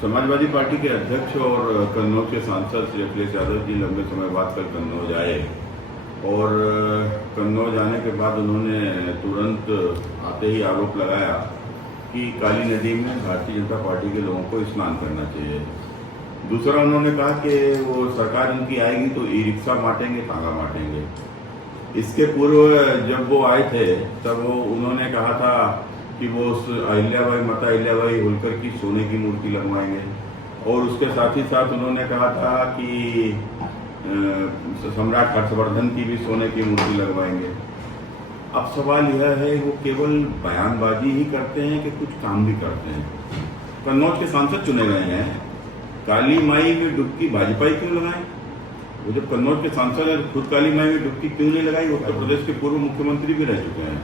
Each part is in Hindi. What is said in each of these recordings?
समाजवादी पार्टी के अध्यक्ष और कन्नौज के सांसद श्री अखिलेश यादव जी लंबे समय बाद कल कन्नौज आए और कन्नौज आने के बाद उन्होंने तुरंत आते ही आरोप लगाया कि काली नदी में भारतीय जनता पार्टी के लोगों को स्नान करना चाहिए। दूसरा उन्होंने कहा कि वो सरकार उनकी आएगी तो ई रिक्शा बांटेंगे, तांगा बांटेंगे। इसके पूर्व जब वो आए थे तब वो उन्होंने कहा था कि वो माता अहिल्याबाई होलकर की सोने की मूर्ति लगवाएंगे और उसके साथ ही साथ उन्होंने कहा था कि सम्राट हर्षवर्धन की भी सोने की मूर्ति लगवाएंगे। अब सवाल यह है वो केवल बयानबाजी ही करते हैं कि कुछ काम भी करते हैं। कन्नौज के सांसद चुने गए हैं, काली माई में डुबकी भाजपा ही क्यों लगाएं? वो जब कन्नौज के सांसद है खुद काली माई में डुबकी क्यों नहीं लगाई? उत्तर प्रदेश के पूर्व मुख्यमंत्री भी रह चुके हैं।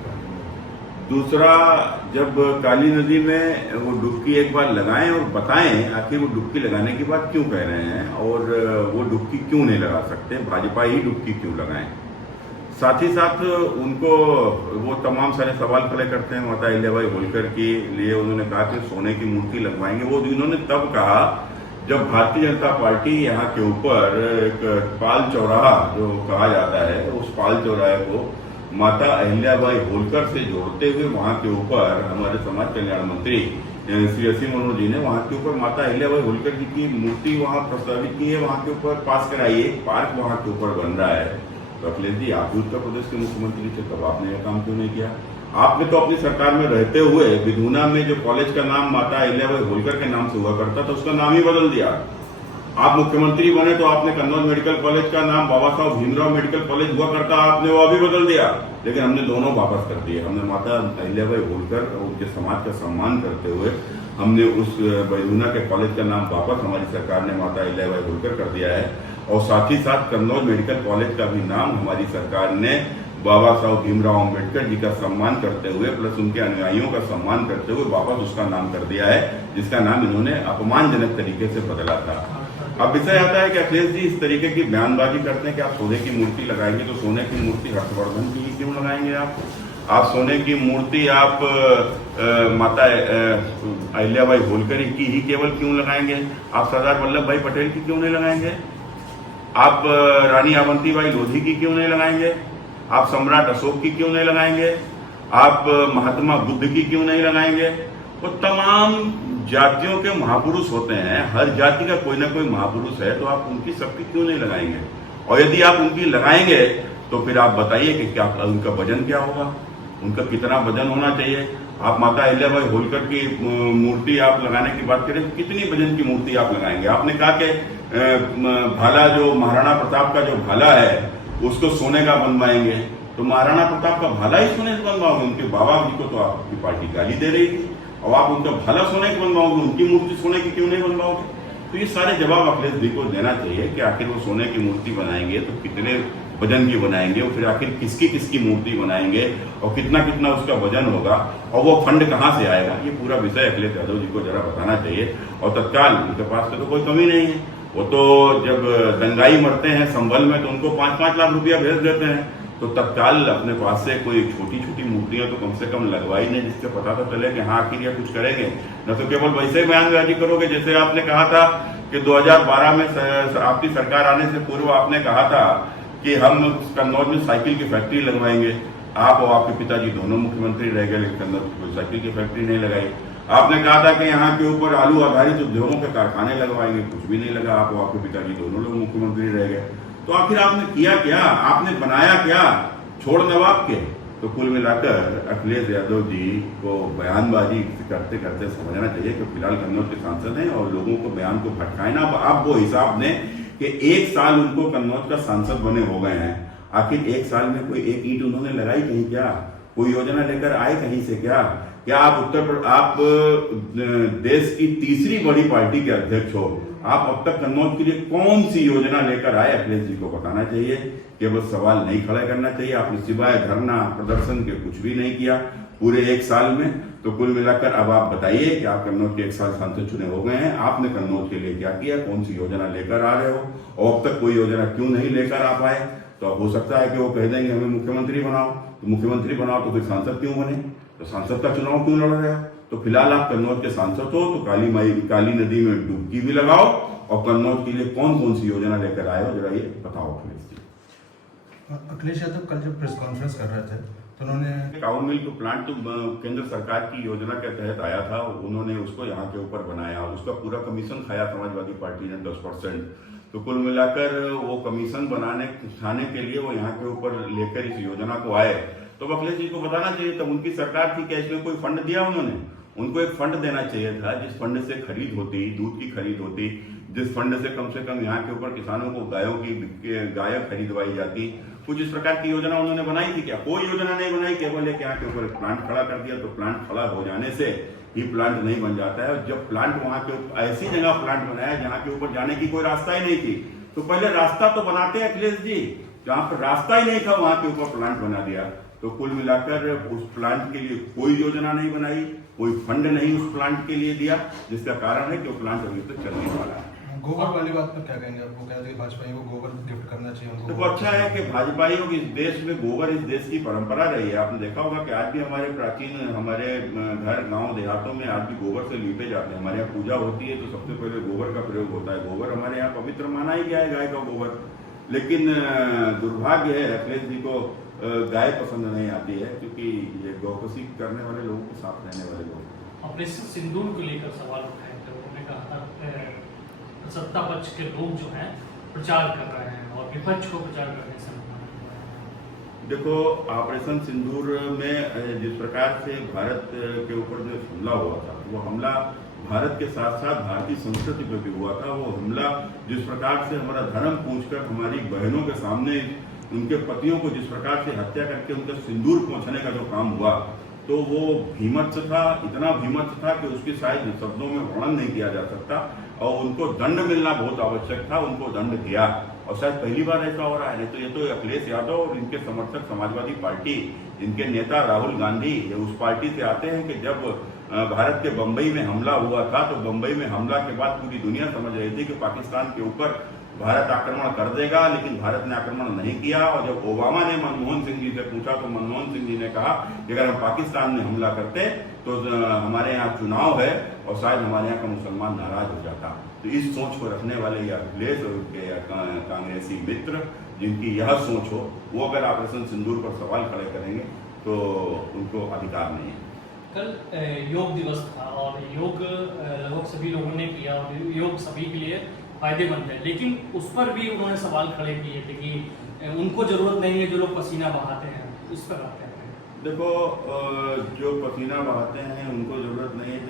दूसरा, जब काली नदी में वो डुबकी एक बार लगाएं और बताएं आखिर वो डुबकी लगाने की बात क्यों कह रहे हैं और वो डुबकी क्यों नहीं लगा सकते, भाजपा ही डुबकी क्यों लगाएं। साथ ही साथ उनको वो तमाम सारे सवाल खड़े करते हैं। माता अहिल्याबाई होलकर के लिए उन्होंने कहा कि सोने की मूर्ति लगवाएंगे। वो इन्होंने तब कहा जब भारतीय जनता पार्टी यहाँ के ऊपर एक पाल चौराहा जो कहा जाता है उस पाल चौराहे को माता अहिल्याबाई होलकर से जोड़ते हुए वहां के ऊपर हमारे समाज कल्याण मंत्री श्री असीम मनोहर जी ने वहां के ऊपर माता अहिल्याबाई होलकर जी की मूर्ति वहां प्रस्तावित की है, वहां के ऊपर पास कराई है, पार्क वहां के ऊपर बन रहा है। तो अखिलेश जी, आप भी उत्तर प्रदेश के मुख्यमंत्री थे, तब आपने यह काम क्यों नहीं किया? आपने तो अपनी सरकार में रहते हुए विधुना में जो कॉलेज का नाम माता अहिल्याबाई होलकर के नाम से हुआ करता था उसका नाम ही बदल दिया। आप मुख्यमंत्री बने तो आपने कन्नौज मेडिकल कॉलेज का नाम बाबा साहब भीमराव मेडिकल कॉलेज हुआ करता, आपने वो अभी बदल दिया। लेकिन हमने दोनों वापस कर दिए। हमने माता अहिल्याबाई होलकर और उनके समाज का सम्मान करते हुए हमने उस विधुना के कॉलेज का नाम वापस हमारी सरकार ने माता अहिल्याबाई होलकर कर दिया है और साथ ही साथ कन्नौज मेडिकल कॉलेज का भी नाम हमारी सरकार ने बाबा साहब भीमराव अम्बेडकर जी का सम्मान करते हुए प्लस उनके अनुयायियों का सम्मान करते हुए वापस उसका नाम कर दिया है, जिसका नाम इन्होंने अपमानजनक तरीके से बदला था। अब विषय आता है कि अखिलेश जी इस तरीके की बयानबाजी करते हैं कि आप सोने की मूर्ति लगाएंगे तो सोने की मूर्ति हर्षवर्धन की क्यों लगाएंगे? आप सोने की मूर्ति आप माता अहिल्याबाई होलकर की ही केवल क्यों लगाएंगे? आप सरदार वल्लभ भाई पटेल की क्यों नहीं लगाएंगे? आप रानी अवंतीबाई लोधी की क्यों नहीं लगाएंगे? आप सम्राट अशोक की क्यों नहीं लगाएंगे? आप महात्मा बुद्ध की क्यों नहीं लगाएंगे? वो तमाम जातियों के महापुरुष होते हैं, हर जाति का कोई ना कोई महापुरुष है, तो आप उनकी सबकी क्यों नहीं लगाएंगे? और यदि आप उनकी लगाएंगे तो फिर आप बताइए कि क्या उनका वजन क्या होगा, उनका कितना वजन होना चाहिए। आप माता अहिल्याबाई होलकर की मूर्ति आप लगाने की बात करें तो कितनी वजन की मूर्ति आप लगाएंगे? आपने कहा कि भाला जो महाराणा प्रताप का जो भाला है उसको सोने का बनवाएंगे, तो महाराणा प्रताप का भाला ही सोने से बनवाओगे? उनके बाबा जी को तो आपकी पार्टी गाली दे रही थी और आप उनका भाला सोने की बनवाओगे, उनकी मूर्ति सोने की क्यों नहीं बनवाओगे? तो ये सारे जवाब अखिलेश जी को देना चाहिए कि आखिर वो सोने की मूर्ति बनाएंगे तो कितने वजन की बनाएंगे और फिर आखिर किसकी मूर्ति बनाएंगे और कितना कितना उसका वजन होगा और वो फंड कहाँ से आएगा? ये पूरा विषय अखिलेश यादव जी को जरा बताना चाहिए। और तत्काल उनके पास तो कोई कमी नहीं है, वो तो जब दंगाई मरते हैं संभल में तो उनको 5-5 लाख रुपया भेज देते हैं, तो तत्काल अपने पास से कोई छोटी छोटी मूर्तियां तो कम से कम लगवाई नहीं जिससे पता तो चले कि हाँ आखिर ये कुछ करेंगे। न तो केवल वैसे ही बयानबाजी करोगे जैसे आपने कहा था कि 2012 में आपकी सरकार आने से पूर्व आपने कहा था कि हम कन्नौज में साइकिल की फैक्ट्री लगवाएंगे। आप और आपके पिताजी दोनों मुख्यमंत्री रह गए लेकिन कन्नौज में कोई साइकिल की फैक्ट्री नहीं लगाई। आपने कहा था कि यहाँ के ऊपर आलू आधारित उद्योगों के कारखाने लगवाएंगे, कुछ भी नहीं लगा। आप और आपके पिताजी दोनों लोग मुख्यमंत्री रह गए। तो आखिर आपने किया क्या? आपने बनाया क्या? छोड़ नवाब के। तो कुल मिलाकर अखिलेश यादव जी को बयानबाजी करते करते समझना चाहिए कि फिलहाल कन्नौज के सांसद हैं और लोगों को बयान को भटकाए ना। आप वो हिसाब दें कि 1 साल उनको कन्नौज का सांसद बने हो गए हैं, आखिर 1 साल में कोई एक ईंट उन्होंने लगाई कहीं क्या? कोई योजना लेकर आए कहीं से क्या? आप देश की तीसरी बड़ी पार्टी के अध्यक्ष हो, आप अब तक कन्नौज के लिए कौन सी योजना लेकर आए? अखिलेश जी को बताना चाहिए, केवल सवाल नहीं खड़ा करना चाहिए। आपने सिवाय धरना प्रदर्शन के कुछ भी नहीं किया पूरे 1 साल में। तो कुल मिलाकर अब आप बताइए कि आप कन्नौज के 1 साल सांसद चुने हो गए हैं, आपने कन्नौज के लिए क्या किया? कौन सी योजना लेकर आ रहे हो और अब तक कोई योजना क्यों नहीं लेकर आ पाए? तो अब हो सकता है कि वो कह देंगे हमें मुख्यमंत्री बनाओ, तो मुख्यमंत्री बनाओ तो फिर सांसद क्यों बने? तो सांसद का चुनाव क्यों लड़ रहे हो? तो फिलहाल आप कन्नौज के सांसद हो तो काली नदी में डुबकी भी लगाओ और कन्नौज के लिए कौन कौन सी योजना लेकर आए हो जरा ये बताओ अखिलेश जी। अखिलेश यादव कल जब प्रेस कॉन्फ्रेंस कर रहे थे तो उन्होंने काऊ मिल तो प्लांट तो केंद्र सरकार की योजना के तहत आया था, उन्होंने उसको यहाँ के ऊपर बनाया, उसका पूरा कमीशन खाया समाजवादी पार्टी ने 10%। तो कुल मिलाकर वो कमीशन खाने के लिए वो यहाँ के ऊपर लेकर इस योजना को आए। तो अखिलेश जी को बताना चाहिए, तब उनकी सरकार थी, क्या इसमें कोई फंड दिया उन्होंने? उनको एक फंड देना चाहिए था, जिस फंड से खरीद होती, दूध की खरीद होती, जिस फंड से कम यहाँ के ऊपर किसानों को गाय खरीदवाई जाती। कुछ इस प्रकार की योजना उन्होंने बनाई थी क्या? कोई योजना नहीं बनाई, केवल एक यहाँ के ऊपर प्लांट खड़ा कर दिया। तो प्लांट खड़ा हो जाने से ही प्लांट नहीं बन जाता है। और जब प्लांट वहां के ऐसी जगह प्लांट बनाया जहाँ के ऊपर जाने की कोई रास्ता ही नहीं थी, तो पहले रास्ता तो बनाते हैं अखिलेश जी, जहाँ पर रास्ता ही नहीं था वहां के ऊपर प्लांट बना दिया। तो कुल मिलाकर उस प्लांट के लिए कोई योजना नहीं बनाई, कोई फंड नहीं उस प्लांट के लिए दिया, जिसका कारण है कि वो प्लांट अभी तक चलने वाला है। गोबर वाली बात पर क्या कहेंगे? आपको कहते हैं भाजपा को गोबर गिफ्ट करना चाहिए। तो अच्छा है कि भाजपाइयों की इस देश में गोबर इस देश की परंपरा रही है। आपने देखा होगा कि आज भी हमारे हमारे घर गांव देहातों में आज भी गोबर से लीपे जाते हैं। हमारे यहाँ पूजा होती है तो सबसे पहले गोबर का प्रयोग होता है। गोबर हमारे यहाँ पवित्र माना ही गया है, गाय का गोबर। लेकिन दुर्भाग्य है अखिलेश जी को गाय पसंद नहीं आती है, क्योंकि ये गौकसी करने वाले लोगों के साथ रहने वाले लोग। ऑपरेशन सिंदूर को लेकर सवाल उठाए थे, उन्होंने कहा था सत्ता पक्ष के लोग जो हैं प्रचार कर रहे हैं और विपक्ष को प्रचार करने से देखो, ऑपरेशन सिंदूर में जिस प्रकार से भारत के ऊपर जो हमला हुआ था, वो हमला भारत के साथ साथ भारतीय संस्कृति पर भी हुआ था। वो हमला जिस प्रकार से हमारा धर्म पूछकर हमारी बहनों के सामने उनके पतियों को जिस प्रकार से हत्या करके उनका सिंदूर पहुंचाने का जो काम हुआ, तो वो भीमत्स था, इतना भीमत्स था कि उसकी शायद शब्दों में वर्णन नहीं किया जा सकता। और उनको दंड मिलना बहुत आवश्यक था, उनको दंड दिया। और शायद पहली बार ऐसा हो रहा है। नहीं तो ये तो अखिलेश यादव और इनके समर्थक समाजवादी पार्टी, इनके नेता राहुल गांधी उस पार्टी से आते हैं कि जब भारत के बंबई में हमला हुआ था, तो बंबई में हमला के बाद पूरी दुनिया समझ रही थी कि पाकिस्तान के ऊपर भारत आक्रमण कर देगा, लेकिन भारत ने आक्रमण नहीं किया। और जब ओबामा ने मनमोहन सिंह जी से पूछा तो मनमोहन सिंह जी ने कहा कि अगर हम पाकिस्तान में हमला करते तो हमारे यहाँ चुनाव है और शायद हमारे यहाँ का मुसलमान नाराज हो जाता। तो इस सोच को रखने वाले या अखिलेश और उनके कांग्रेसी मित्र जिनकी यह सोच हो, वो अगर ऑपरेशन सिंदूर पर सवाल खड़े करेंगे तो उनको अधिकार नहीं है। कल योग दिवस था और योग लगभग सभी लोगों ने किया और योग सभी के लिए फायदेमंद है, लेकिन उस पर भी उन्होंने सवाल खड़े किए थे कि उनको जरूरत नहीं है जो लोग पसीना बहाते हैं। इस पर आप क्या कहें? देखो, जो पसीना बहाते हैं उनको जरूरत नहीं है,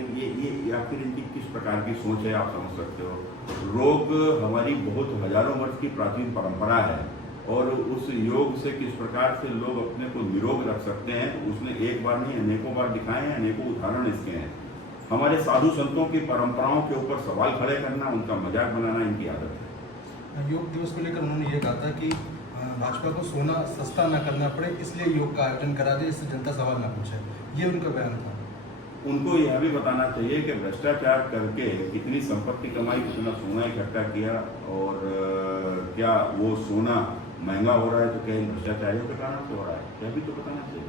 ये आखिर इनकी किस प्रकार की सोच है आप समझ सकते हो। रोग हमारी बहुत हजारों वर्ष की प्राचीन परंपरा है और उस योग से किस प्रकार से लोग अपने को निरोग रख सकते हैं, उसने एक बार नहीं अनेकों बार दिखाए हैं, अनेकों उदाहरण इसके हैं। हमारे साधु संतों की परंपराओं के ऊपर सवाल खड़े करना, उनका मजाक बनाना इनकी आदत है। योग दिवस को लेकर उन्होंने ये कहा था कि भाजपा को सोना सस्ता न करना पड़े, इसलिए योग का आयोजन करा दे, इससे जनता सवाल न पूछे। ये उनका बयान था। उनको यह भी बताना चाहिए कि भ्रष्टाचार करके कितनी संपत्ति कमाई, कितना सोना इकट्ठा किया और क्या वो सोना महंगा हो रहा है तो क्या इन भ्रष्टाचारियों के कारण से हो रहा है, यह भी तो बताना चाहिए।